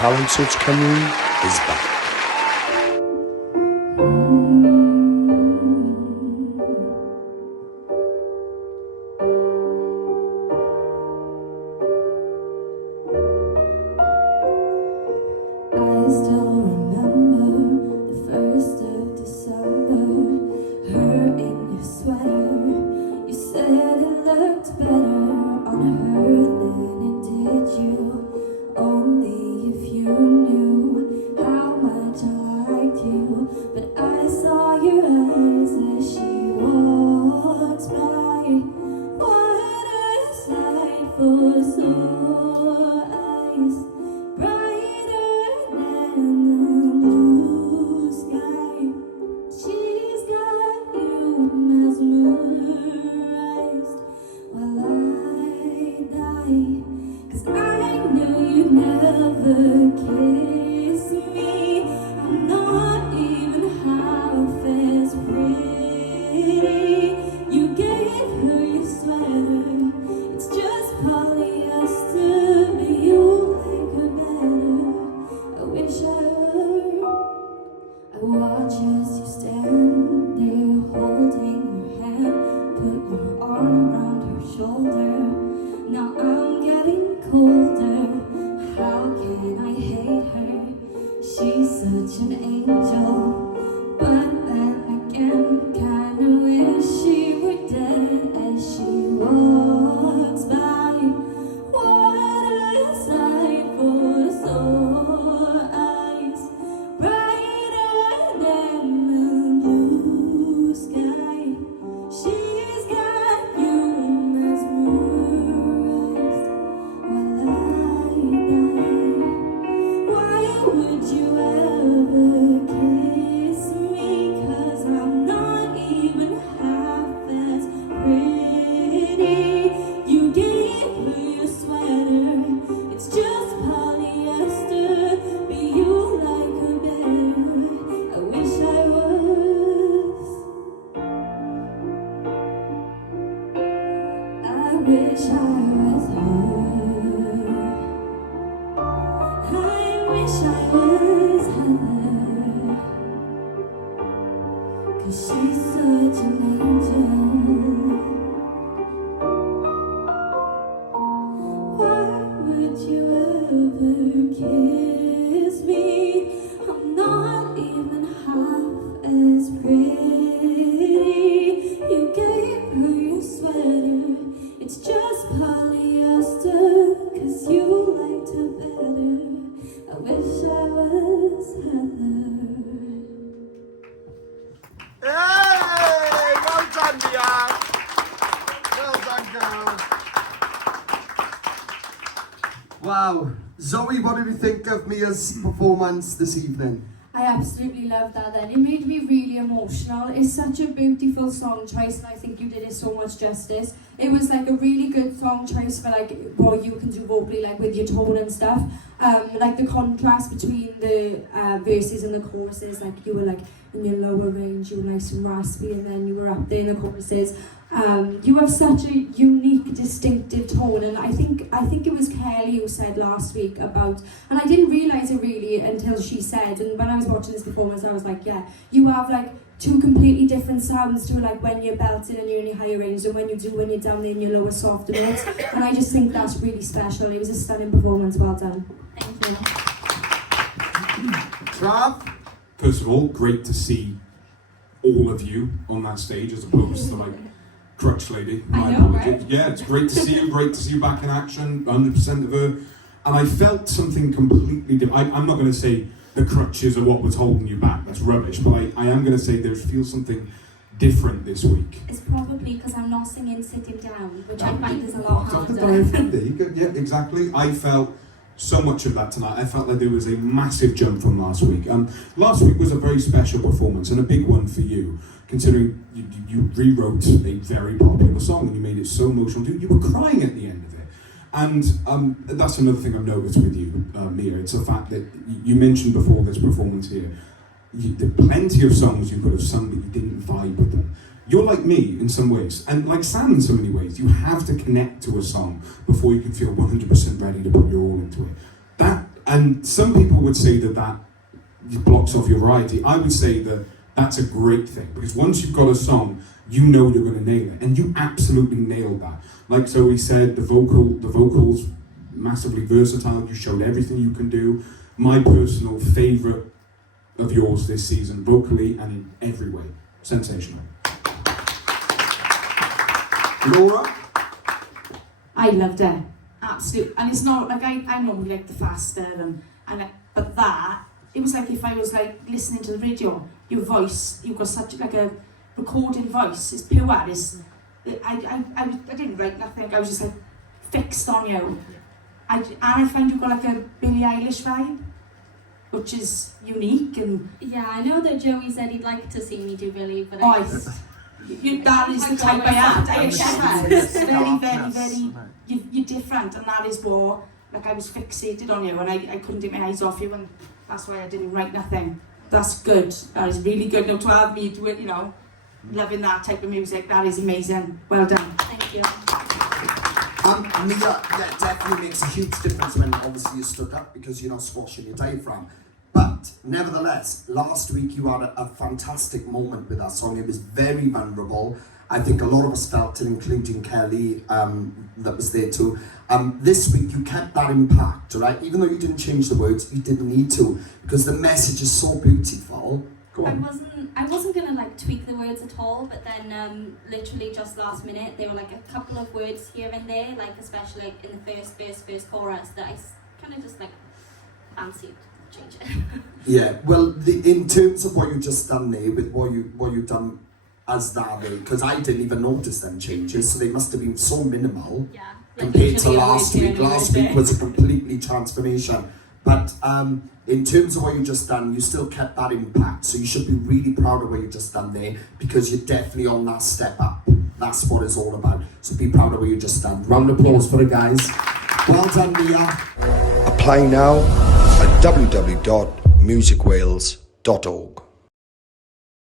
Talent Search Cymru is back. I still remember the 1st of December, her in your sweater. You said it looked better on her than it did you. Only if you knew how much I liked you. But I saw your eyes as she walked by. What a sight for sore eyes, brighter than the blue sky. She's got you mesmerized while I die. 'Cause I knew you'd never kiss me. I'm not even half as pretty. You gave her your sweater. It's just polyester, but you like her better. I wish I were. I watch as you stand there holding her hand, put your arm around her shoulder. Now I'm getting colder. How can I hate her? She's such an angel, but then again, kinda wish she were dead as she walks by. What a sight for sore eyes, brighter than the blue sky. She's got you mesmerized while I die. Why would you ever kiss me? 'Cause I'm not even half as pretty. You gave her your sweater. It's just polyester, but you like her better. I wish I was. I wish I was her. I wish I was her. 'Cause she's such an angel. Why would you ever kiss me? I'm not even half as pretty. You gave her your sweater. It's just polyester, 'cause you liked her better. I wish I was Heather. Hey! Well done, Diane. Well done, girl. Wow. Zoe, what did you think of Mia's performance this evening? I absolutely loved that then. It made me really emotional. It's such a beautiful song choice, and I think you did it so much justice. It was like a really good song choice for like what you can do vocally, like with your tone and stuff. Like the contrast between the verses and the choruses, like you were like in your lower range, you were nice and raspy, and then you were up there in the choruses. You have such a unique, distinctive tone, and I think it was Kelly who said last week about, and I didn't realise it really until she said, and when I was watching this performance I was like, yeah, you have like two completely different sounds to like when you're belting and you're in your higher range and when you're down there in your lower softer notes, and I just think that's really special. It was a stunning performance, well done. Thank you. Trav? First of all, great to see all of you on that stage as opposed to like Crutch Lady. I know, apologies. right? Yeah, it's great to see you. Great to see you back in action. 100% of her. And I felt something completely different. I'm not going to say the crutches are what was holding you back. That's rubbish. But I am going to say there feels something different this week. It's probably because I'm not singing sitting down, which I find is a lot harder. There you go. Yeah, exactly. I felt so much of that tonight. I felt like there was a massive jump from last week. Last week was a very special performance and a big one for you, considering you rewrote a very popular song and you made it so emotional. You were crying at the end of it. And that's another thing I've noticed with you, Mia. It's the fact that you mentioned before this performance here, there are plenty of songs you could have sung but you didn't vibe with them. You're like me in some ways, and like Sam in so many ways. You have to connect to a song before you can feel 100% ready to put your all into it. That And some people would say that blocks off your variety. I would say that that's a great thing, because once you've got a song, you know you're going to nail it, and you absolutely nailed that. Like Zoe said, the vocals, massively versatile. You showed everything you can do. My personal favourite of yours this season, vocally and in every way. Sensational. Laura? I loved it, absolutely. And it's not like I normally like the faster but that, it was like if I was like listening to the radio. Your voice, you've got such like a recording voice. It's pure. I didn't write nothing. I was just like fixed on you. And I find you've got like a Billie Eilish vibe, which is unique. And Yeah, I know that Joey said he'd like to see me do Billy, but that is the type I am. I am very, you're different, and that is more like I was fixated on you, and I couldn't take my eyes off you, and that's why I didn't write nothing. That's good. That is really good. Now to have me do it, loving that type of music, that is amazing. Well done. Thank you. Mia, that definitely makes a huge difference when obviously you stood up because you're not squashing your diaphragm. But nevertheless, last week you had a fantastic moment with that song. It was very vulnerable. I think a lot of us felt it, including Kelly, that was there too. This week you kept that impact, right? Even though you didn't change the words, you didn't need to, because the message is so beautiful. Go on. I wasn't gonna like tweak the words at all, but then literally just last minute there were like a couple of words here and there, like especially like in the first verse, first chorus, that I kind of just like fancied change it. Yeah, well, in terms of what you just done there, with what you done as that, because I didn't even notice them changes, so they must have been so minimal. Yeah. Compared to last week. Last week was a completely transformation. But in terms of what you just done, you still kept that impact. So you should be really proud of what you just done there, because you're definitely on that step up. That's what it's all about. So be proud of what you just done. Round of applause for the guys. Well done, Mia. Apply now at www.musicwales.org.